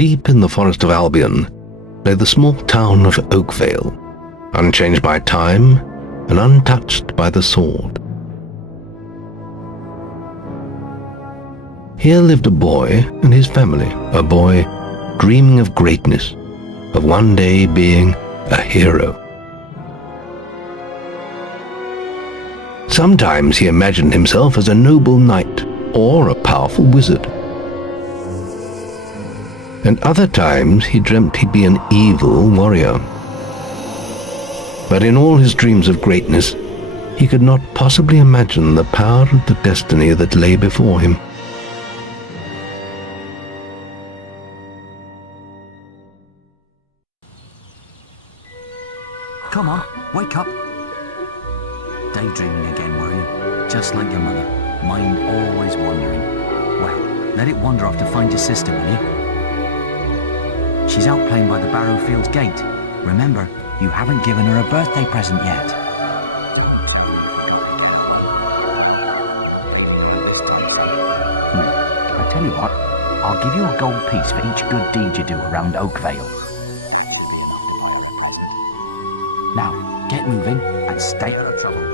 Deep in the forest of Albion lay the small town of Oakvale, unchanged by time and untouched by the sword. Here lived a boy and his family, a boy dreaming of greatness, of one day being a hero. Sometimes he imagined himself as a noble knight or a powerful wizard. And other times he dreamt he'd be an evil warrior. But in all his dreams of greatness, he could not possibly imagine the power of the destiny that lay before him. Come on, wake up. Daydreaming again, were you? Just like your mother. Mind always wandering. Well, let it wander off to find your sister, will you? She's out playing by the Barrowfields gate. Remember, you haven't given her a birthday present yet. I tell you what, I'll give you a gold piece for each good deed you do around Oakvale. Now, get moving and stay out of trouble.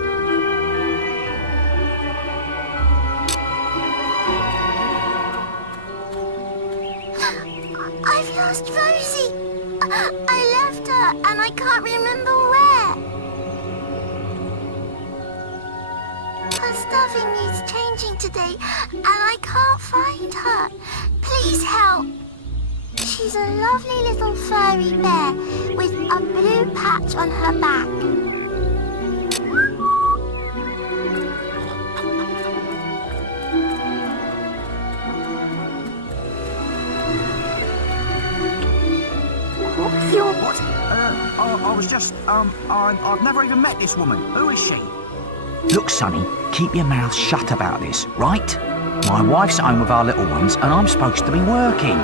I've lost Rosie. I left her and I can't remember where. Her stuffing needs changing today and I can't find her. Please help. She's a lovely little furry bear with a blue patch on her back. What? I was just, I've never even met this woman. Who is she? Look, Sonny, keep your mouth shut about this, right? My wife's home with our little ones and I'm supposed to be working.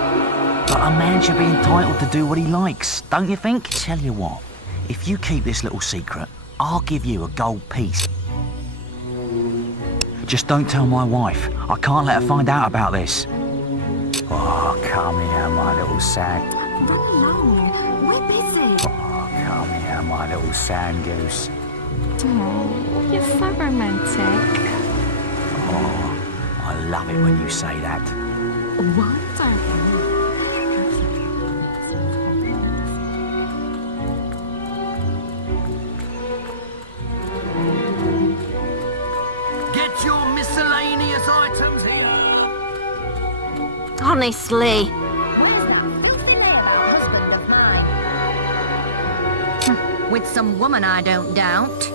But a man should be entitled to do what he likes, don't you think? Tell you what, if you keep this little secret, I'll give you a gold piece. Just don't tell my wife. I can't let her find out about this. Oh, come here, my little sand. Run along. We're busy. Oh, come here, my little sand goose. Oh, you're so romantic. Oh, I love it when you say that. Why don't you? Get your miscellaneous items here. Honestly. Where's that filthy layabout husband of mine? With some woman I don't doubt.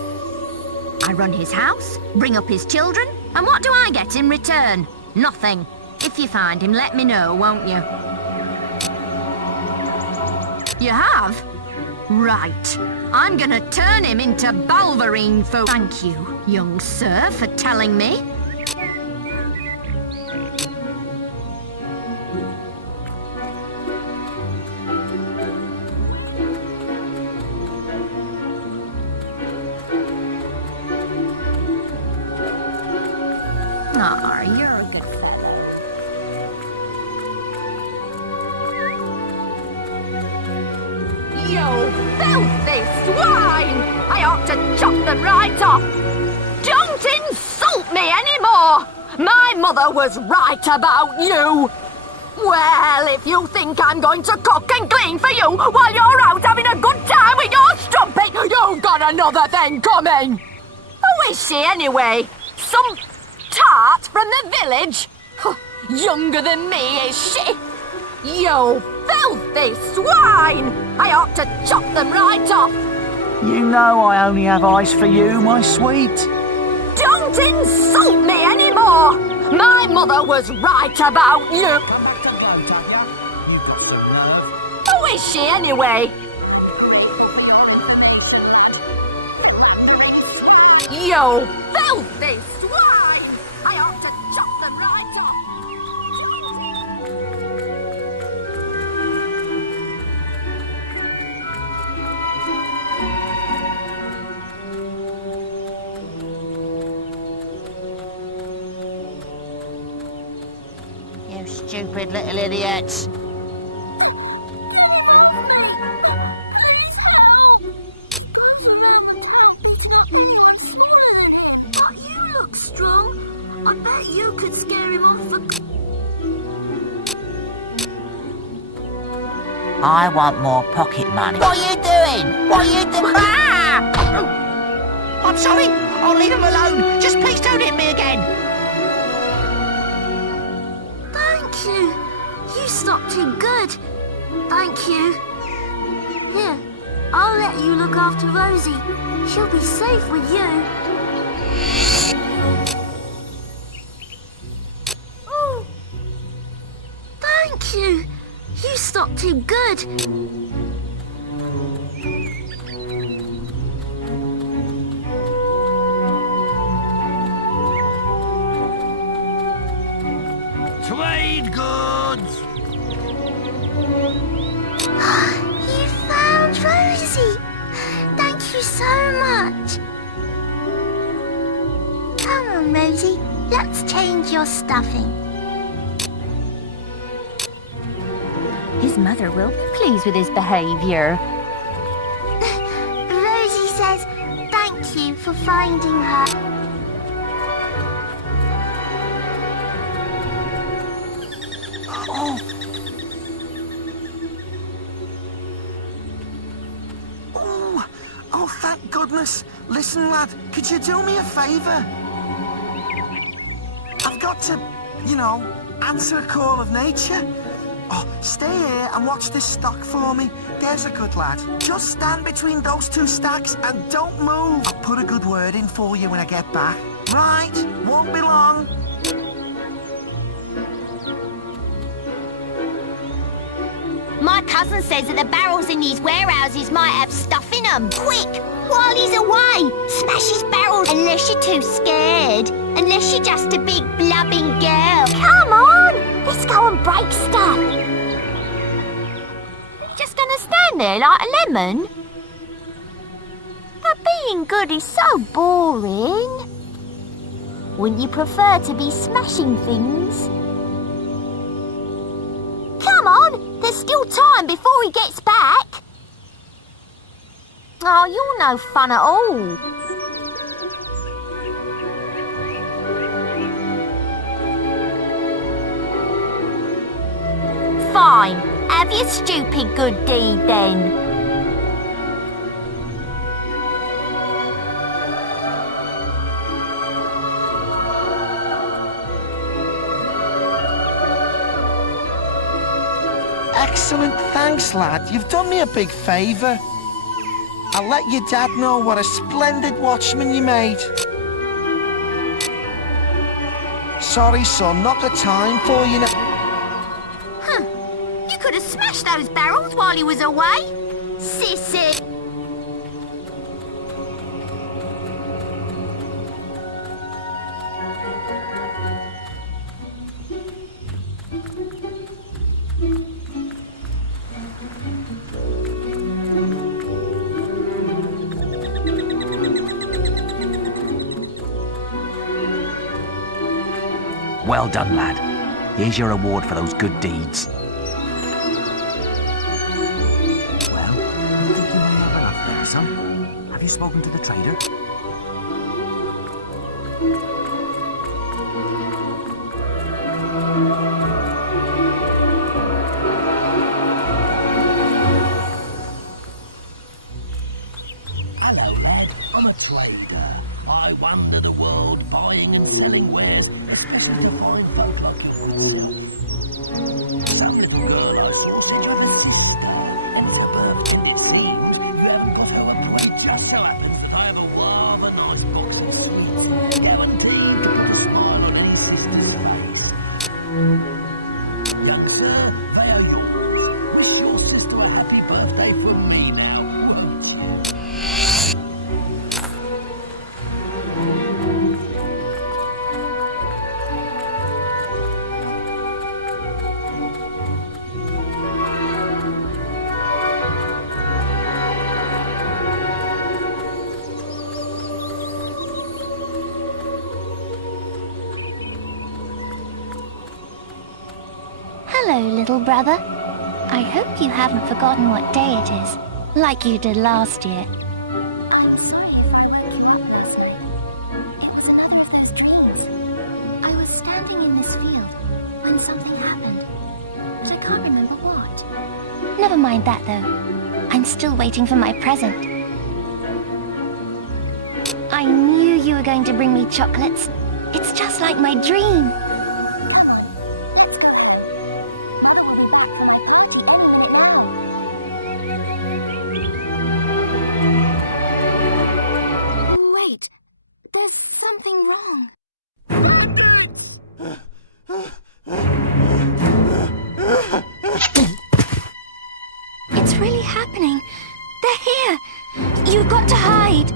I run his house, bring up his children, and what do I get in return? Nothing. If you find him, let me know, won't you? You have? Right. I'm gonna turn him into Balverine for... Thank you, young sir, for telling me. Aw, you're a good fellow. You filthy swine! I ought to chop them right off! Don't insult me anymore! My mother was right about you! Well, if you think I'm going to cook and clean for you while you're out having a good time with your strumpet, you've got another thing coming! Who is she anyway? Some tart from the village? Younger than me, is she? You filthy swine! I ought to chop them right off! You know I only have eyes for you, my sweet. Don't insult me anymore! My mother was right about you! Who is she anyway? You filthy swine! I ought to chop them right off! You stupid little idiot. I bet you could scare him off for... I want more pocket money. What are you doing? What are you doing? Ah! I'm sorry. I'll leave him alone. Just please don't hit me again. Thank you. You stopped him good. Thank you. Here, I'll let you look after Rosie. She'll be safe with you. Oh. Thank you. You stopped him good. Trade goods! You found Rosie. Thank you so much. Come on, Rosie. Let's change your stuffing. His mother will be pleased with his behaviour. Rosie says thank you for finding her. Oh. Oh, thank goodness. Listen, lad, could you do me a favour? I've got to, answer a call of nature. Oh, stay here and watch this stock for me. There's a good lad. Just stand between those two stacks and don't move. I'll put a good word in for you when I get back. Right, won't be long. My cousin says that the barrels in these warehouses might have stuff in them. Quick, while he's away, smash his barrels. Unless you're too scared. Unless you're just a big blubbing girl. Come on, let's go and break stuff. You're just gonna stand there like a lemon? But being good is so boring. Wouldn't you prefer to be smashing things? Come on, there's still time before he gets back. Oh, you're no fun at all. Fine, have your stupid good deed then. Excellent, thanks, lad. You've done me a big favour. I'll let your dad know what a splendid watchman you made. Sorry, son, not the time for you now. Huh, you could have smashed those barrels while he was away. Sissy. Well done, lad. Here's your reward for those good deeds. Well, you think you may have enough there, son? Have you spoken to the trader? Hello, lad. I'm a trader. I wander the world buying and selling wares, especially to foreign folk like yourself. Some little girl I saw said you're his sister. It's a bird, it seems. You haven't got her a great just so happens that I have a rather nice box of sweets, guaranteed to put a smile on any sister's face. Young sir, they are yours. Wish your sister a happy birthday from me now, won't you? Hello, little brother. I hope you haven't forgotten what day it is, like you did last year. I'm sorry if I went wrong last night. It was another of those dreams. I something happened. But I can't remember what. Never mind that, though. I'm still waiting for my present. I knew you were going to bring me chocolates. It's just like my dream. Wait, there's something wrong. It's really happening. They're here. You've got to hide.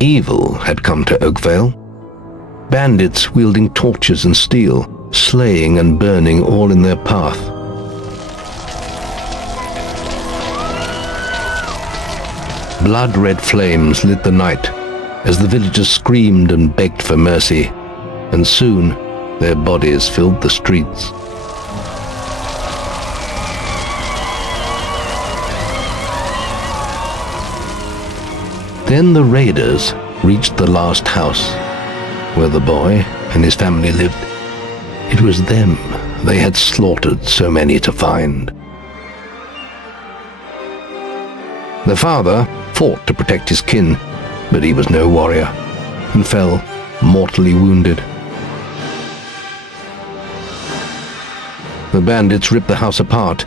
Evil had come to Oakvale. Bandits wielding torches and steel, slaying and burning all in their path. Blood-red flames lit the night as the villagers screamed and begged for mercy, and soon their bodies filled the streets. Then the raiders reached the last house, where the boy and his family lived. It was them they had slaughtered so many to find. The father fought to protect his kin, but he was no warrior, and fell mortally wounded. The bandits ripped the house apart,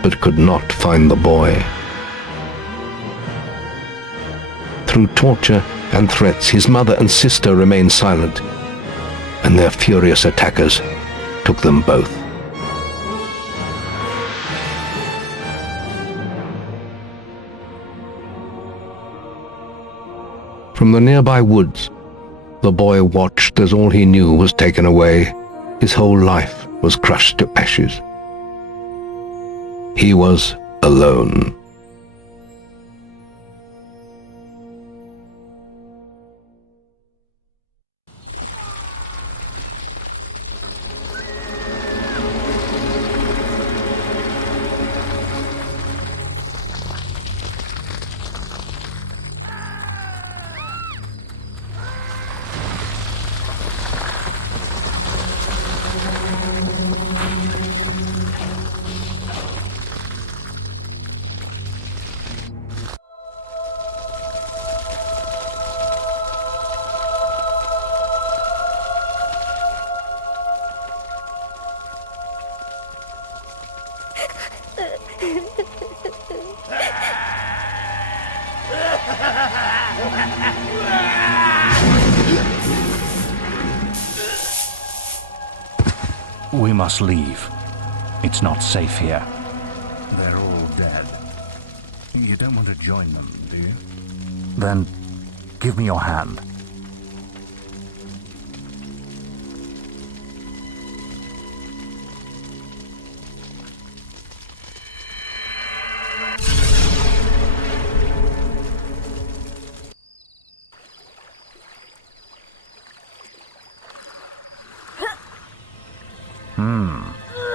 but could not find the boy. Through torture and threats, his mother and sister remained silent, and their furious attackers took them both. From the nearby woods, the boy watched as all he knew was taken away. His whole life was crushed to ashes. He was alone. We must leave. It's not safe here. They're all dead. You don't want to join them, do you? Then, give me your hand.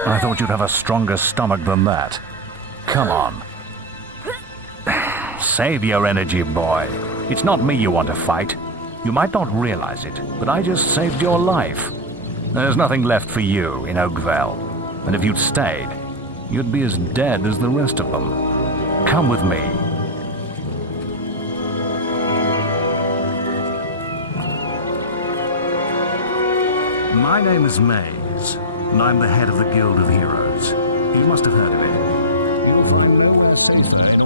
I thought you'd have a stronger stomach than that. Come on. Save your energy, boy. It's not me you want to fight. You might not realize it, but I just saved your life. There's nothing left for you in Oakvale. And if you'd stayed, you'd be as dead as the rest of them. Come with me. My name is Maze, and I'm the head of the Guild of Heroes. You must have heard of it. You'll find them safe.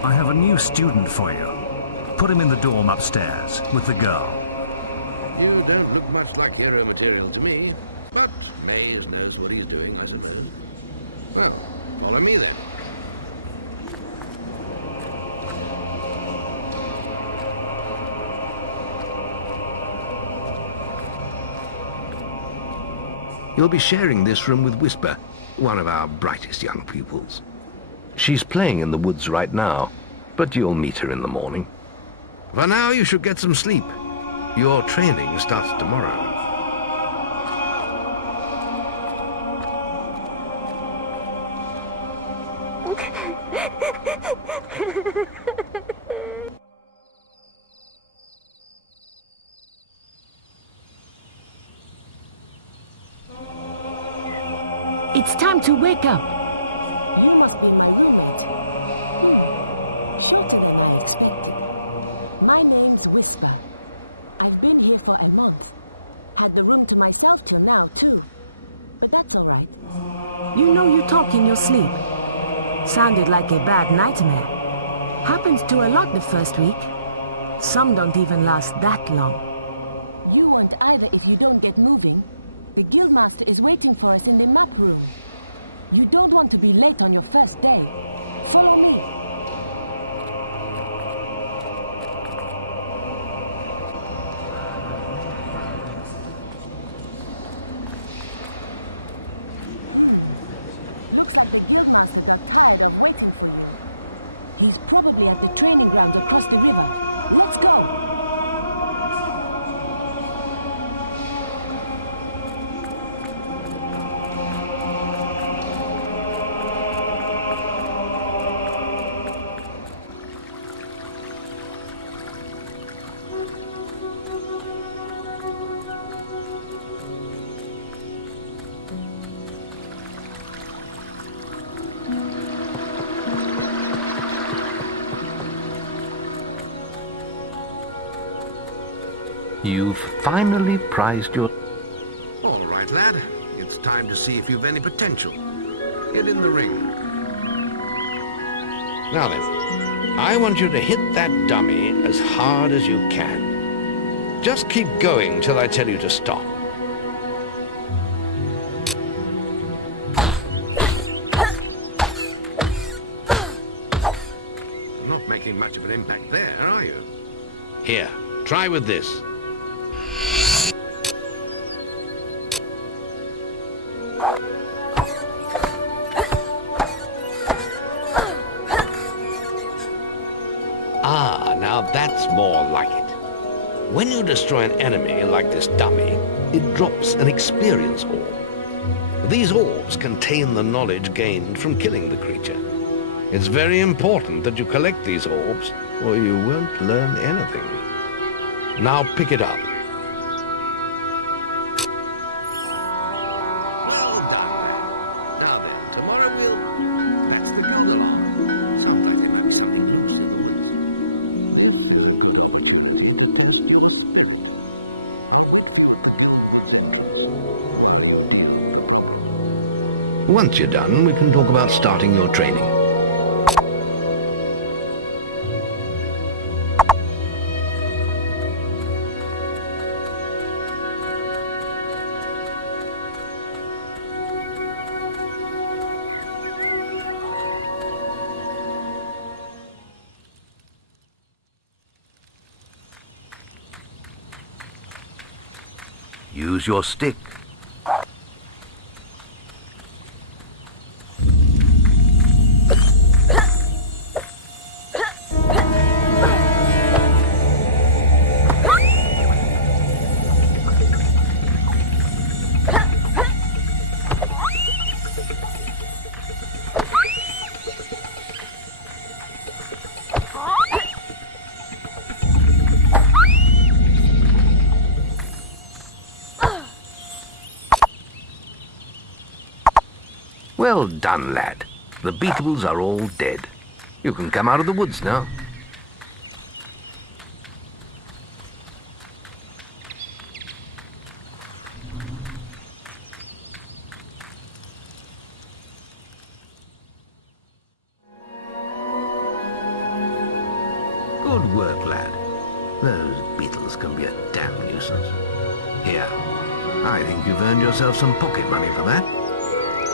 I have a new student for you. Put him in the dorm upstairs with the girl. You don't look much like hero material to me, but Mays knows what he's doing, I suppose. Well, follow me then. You'll be sharing this room with Whisper, one of our brightest young pupils. She's playing in the woods right now, but you'll meet her in the morning. For now, you should get some sleep. Your training starts tomorrow. It's time to wake up. You must be my roommate. Sure to be nice to speak to. My name's Whisper. I've been here for a month. Had the room to myself till now, too. But that's all right. You know you talk in your sleep. Sounded like a bad nightmare. Happens to a lot the first week. Some don't even last that long. You won't either if you don't get moving. The Guildmaster is waiting for us in the map room. You don't want to be late on your first day. Follow me. He's probably at the training ground across the river. Let's go. You've finally prized your... All right, lad. It's time to see if you've any potential. Get in the ring. Now then, I want you to hit that dummy as hard as you can. Just keep going till I tell you to stop. You're not making much of an impact there, are you? Here, try with this. Ah, now that's more like it. When you destroy an enemy like this dummy, it drops an experience orb. These orbs contain the knowledge gained from killing the creature. It's very important that you collect these orbs, or you won't learn anything. Now pick it up. Well done. Now then, tomorrow we'll... That's the guild alarm. Sounds like there might be something loose in the woods. Once you're done, we can talk about starting your training. Use your stick. Well done, lad. The beetables are all dead. You can come out of the woods now. Good work, lad. Those beetles can be a damn nuisance. Here, I think you've earned yourself some pocket money for that.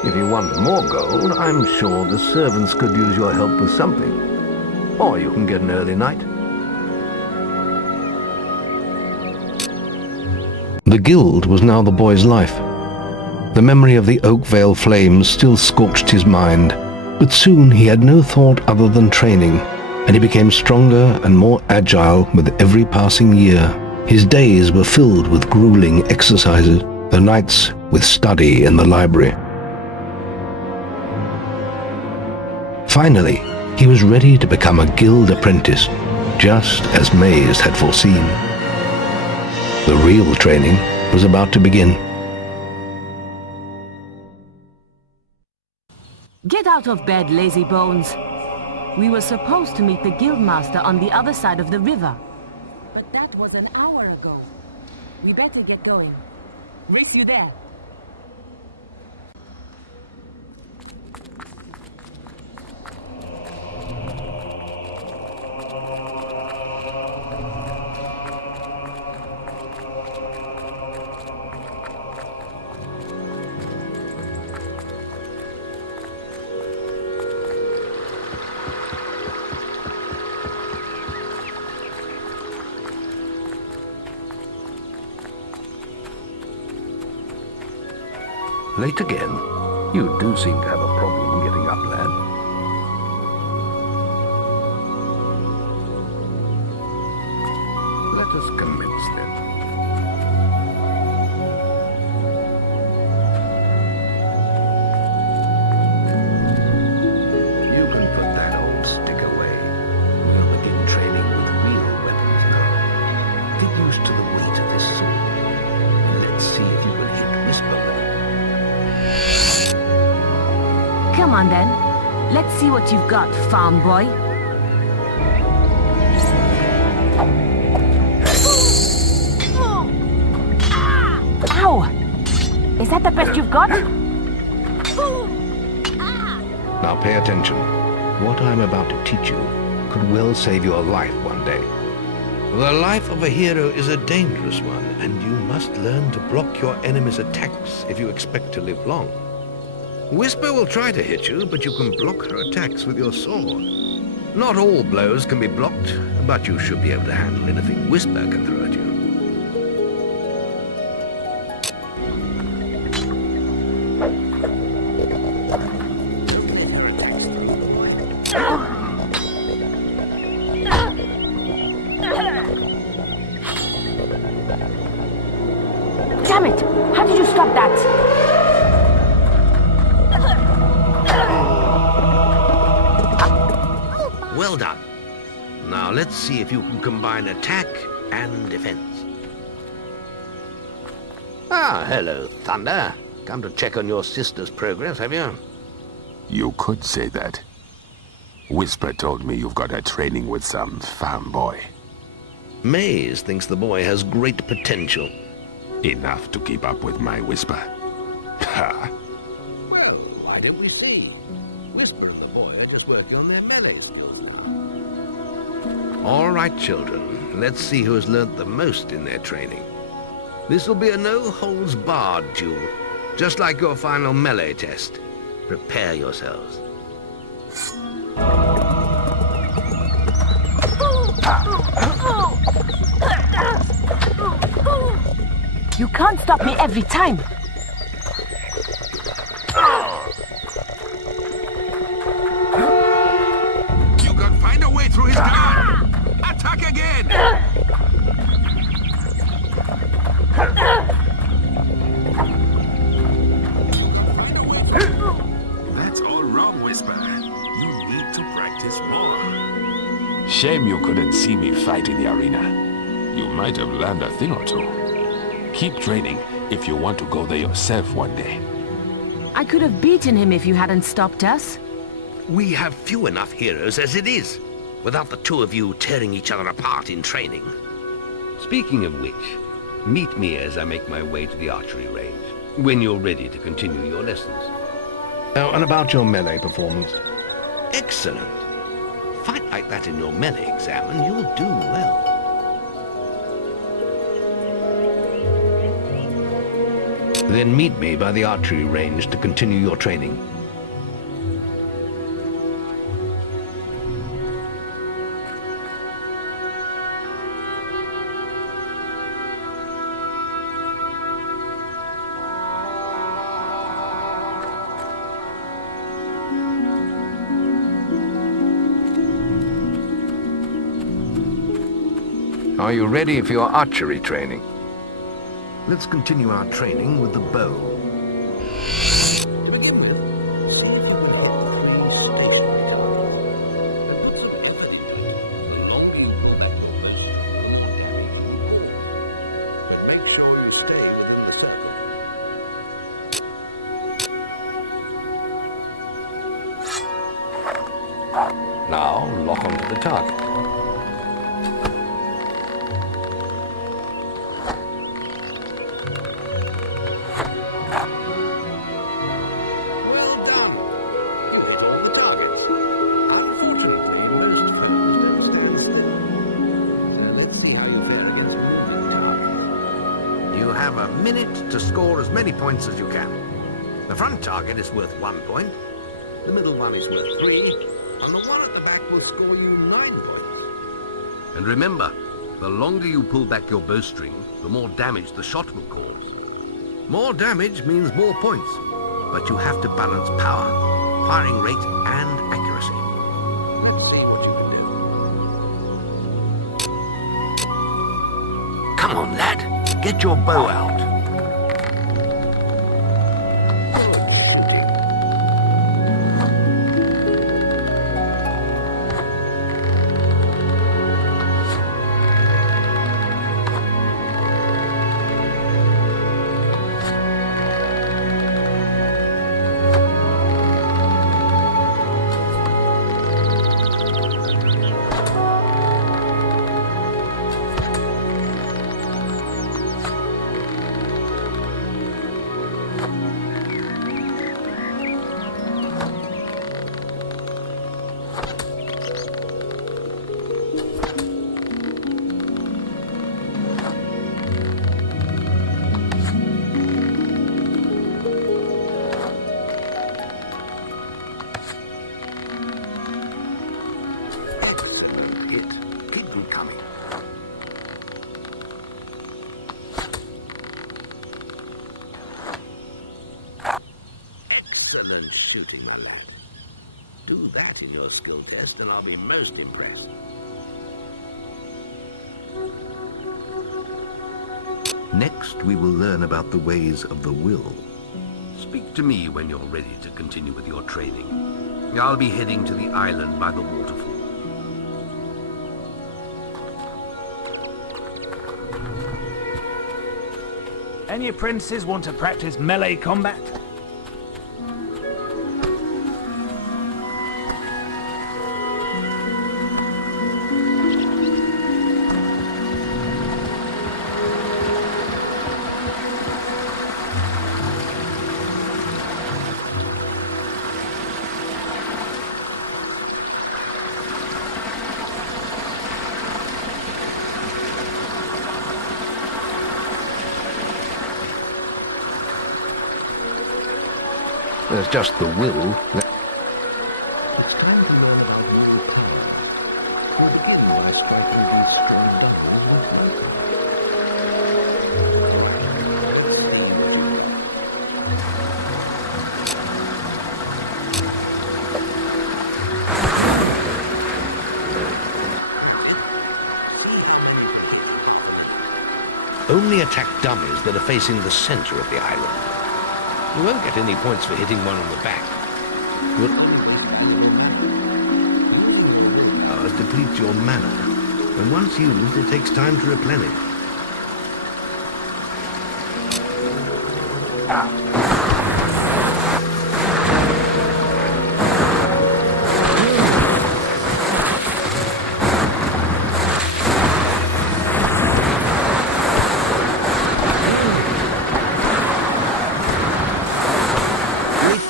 If you want more gold, I'm sure the servants could use your help with something. Or you can get an early night. The guild was now the boy's life. The memory of the Oakvale flames still scorched his mind, but soon he had no thought other than training, and he became stronger and more agile with every passing year. His days were filled with grueling exercises, the nights with study in the library. Finally, he was ready to become a guild apprentice, just as Maze had foreseen. The real training was about to begin. Get out of bed, lazy bones. We were supposed to meet the guildmaster on the other side of the river. But that was an hour ago. We better get going. Race you there. Late again? You do seem to have a problem getting up, lad. Let us commence then. You can put that old stick away. We'll begin training with real weapons now. Get used to the weight of this sword. Let's see if you will hit Whisper. Come on then. Let's see what you've got, farm boy. Ow! Is that the best you've got? Now pay attention. What I'm about to teach you could well save your life one day. The life of a hero is a dangerous one, and you must learn to block your enemy's attacks if you expect to live long. Whisper will try to hit you, but you can block her attacks with your sword. Not all blows can be blocked, but you should be able to handle anything Whisper can throw at you. Damn it! How did you stop that? Well done. Now let's see if you can combine attack and defense. Ah, hello, Thunder. Come to check on your sister's progress, have you? You could say that. Whisper told me you've got her training with some farm boy. Maze thinks the boy has great potential. Enough to keep up with my Whisper. Ha! Well, why don't we see? Whisper and the boy are just working on their melee skills now. All right, children. Let's see who has learnt the most in their training. This will be a no-holds-barred duel, just like your final melee test. Prepare yourselves. You can't stop me every time. You can find a way through his guard! Attack again! That's all wrong, Whisper. You need to practice more. Shame you couldn't see me fight in the arena. You might have learned a thing or two. Keep training if you want to go there yourself one day. I could have beaten him if you hadn't stopped us. We have few enough heroes as it is, without the two of you tearing each other apart in training. Speaking of which, meet me as I make my way to the archery range, when you're ready to continue your lessons. Oh, and about your melee performance. Excellent. fight like that in your melee exam and you'll do well. Then meet me by the archery range to continue your training. Are you ready for your archery training? Let's continue our training with the bow. To begin with, see if you can get the stationary time. And put some effort into it. The longer you pull back your bow, But make sure you stay within the circle. Now, lock onto the target. To score as many points as you can. The front target is worth 1 point, the middle one is worth 3, and the one at the back will score you 9 points. And remember, the longer you pull back your bowstring, the more damage the shot will cause. More damage means more points, but you have to balance power, firing rate, and accuracy. Let's see what you can do. Come on, lad, get your bow out. Excellent shooting, my lad. Do that in your skill test and I'll be most impressed. Next, we will learn about the ways of the will. Speak to me when you're ready to continue with your training. I'll be heading to the island by the waterfall. Any apprentices want to practice melee combat? There's just the will. it's time to learn about your power. We'll begin by striking against strong dummies with fighting. Only attack dummies that are facing the center of the island. You won't get any points for hitting one on the back. Powers deplete your mana, and once used, it takes time to replenish.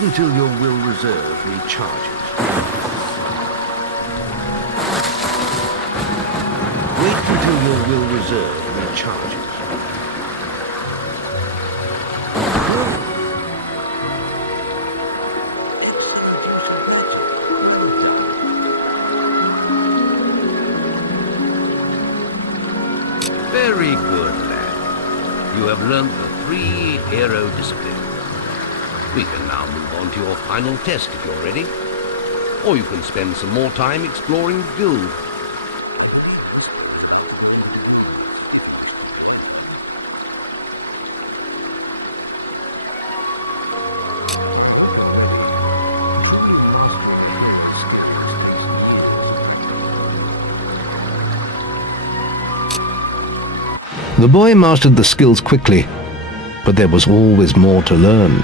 Until your will reserve recharges. until your will reserve recharges. Very good, lad. You have learnt the 3 hero disciplines. We can now move on to your final test if you're ready. Or you can spend some more time exploring the guild. The boy mastered the skills quickly, but there was always more to learn.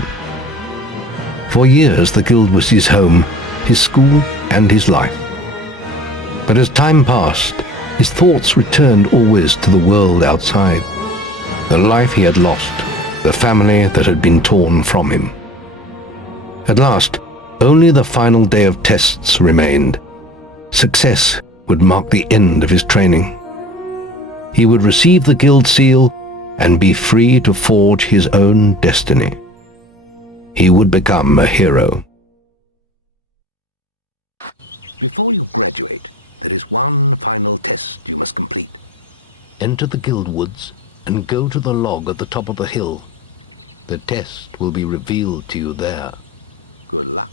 For years the guild was his home, his school and his life. But as time passed, his thoughts returned always to the world outside, the life he had lost, the family that had been torn from him. At last, only the final day of tests remained. Success would mark the end of his training. He would receive the guild seal and be free to forge his own destiny. He would become a hero. Before you graduate, there is one final test you must complete. Enter the guild woods and go to the log at the top of the hill. The test will be revealed to you there. Good luck.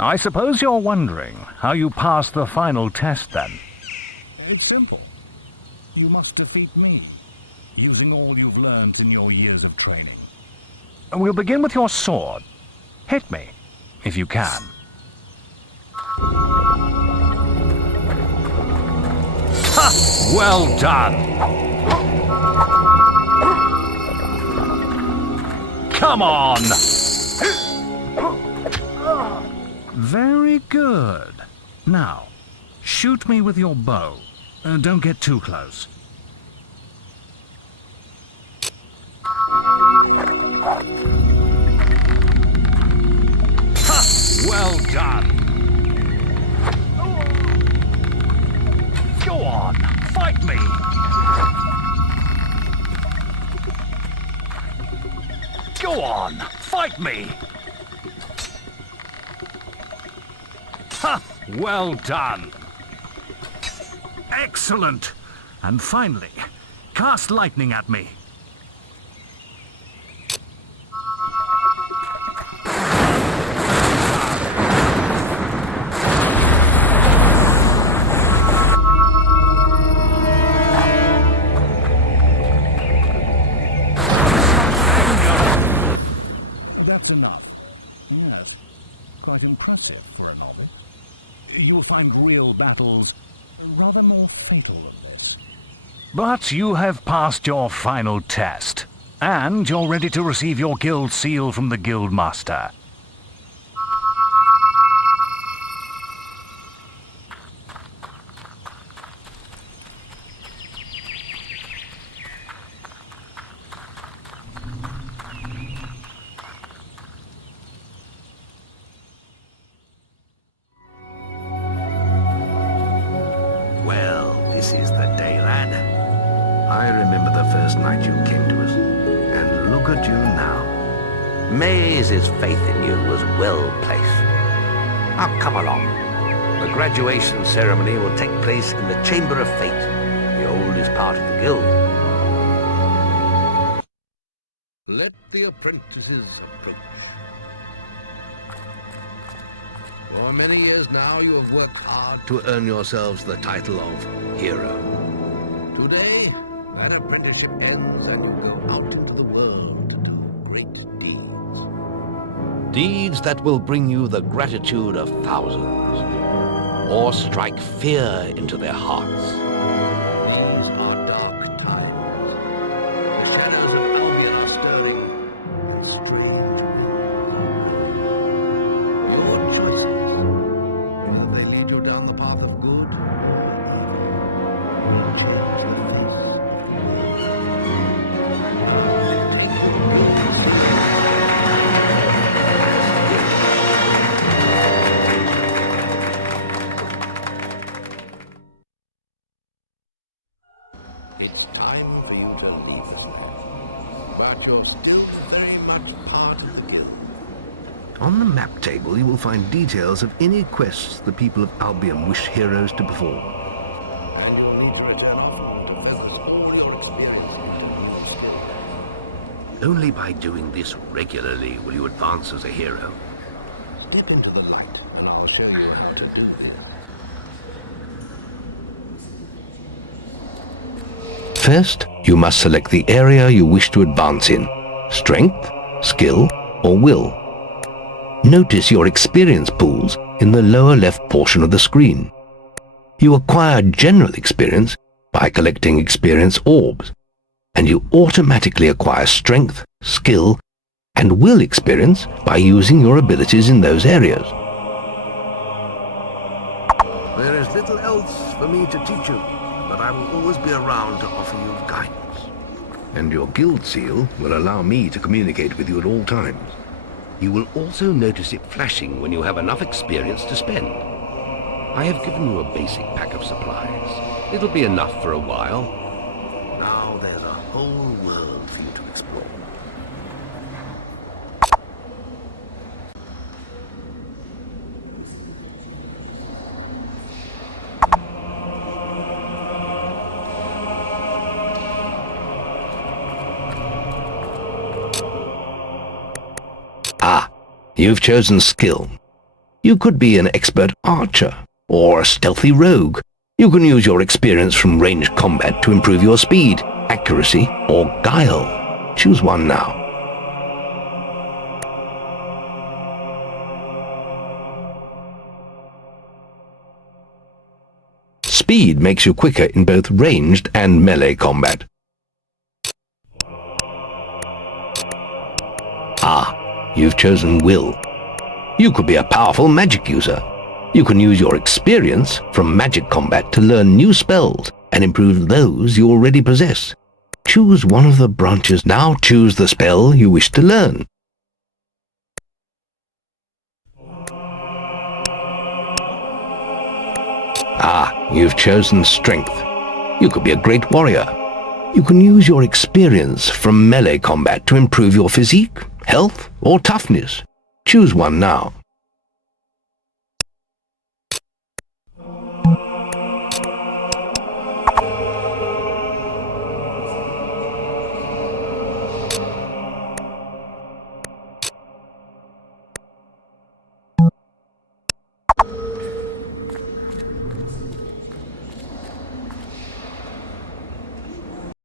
I suppose you're wondering how you passed the final test then. It's simple. You must defeat me, using all you've learned in your years of training. We'll begin with your sword. Hit me, if you can. Ha! Well done! Come on! Very good. Now, shoot me with your bow. Don't get too close. Ha! Well done! Go on, fight me! Go on, fight me! Ha! Well done! Excellent! And finally, cast lightning at me. That's enough. Yes, quite impressive for a novice. You will find real battles rather more fatal than this. But you have passed your final test, and you're ready to receive your guild seal from the guild master. This is the day, lad. I remember the first night you came to us, and look at you now. Maze's faith in you was well placed. Now come along. The graduation ceremony will take place in the Chamber of Fate, the oldest part of the guild. Let the apprentices approach. For many years now you have worked hard to earn yourselves the title of hero. Today, that apprenticeship ends and you go out into the world to do great deeds. Deeds that will bring you the gratitude of thousands, or strike fear into their hearts. These are dark times. The shadows of Albion are stirring. Strange. Your choices. Will they lead you down the path of good, Still very much part of the guild. On the map table, you will find details of any quests the people of Albion wish heroes to perform. And you'll need to return often to fill us all your experience. Only by doing this regularly will you advance as a hero. Step into the light, and I'll show you how to do it. First, you must select the area you wish to advance in: strength, skill, or will. Notice your experience pools in the lower left portion of the screen. You acquire general experience by collecting experience orbs, and you automatically acquire strength, skill, and will experience by using your abilities in those areas. There is little else for me to teach you, but I will always be around to offer you guidance. And your guild seal will allow me to communicate with you at all times. You will also notice it flashing when you have enough experience to spend. I have given you a basic pack of supplies. It'll be enough for a while. Now there's a whole world for you to explore. Ah, you've chosen skill. You could be an expert archer or a stealthy rogue. You can use your experience from ranged combat to improve your speed, accuracy, or guile. Choose one now. Speed makes you quicker in both ranged and melee combat. Ah, you've chosen will. You could be a powerful magic user. You can use your experience from magic combat to learn new spells and improve those you already possess. Choose one of the branches. Now choose the spell you wish to learn. Ah, you've chosen strength. You could be a great warrior. You can use your experience from melee combat to improve your physique, health, or toughness. Choose one now.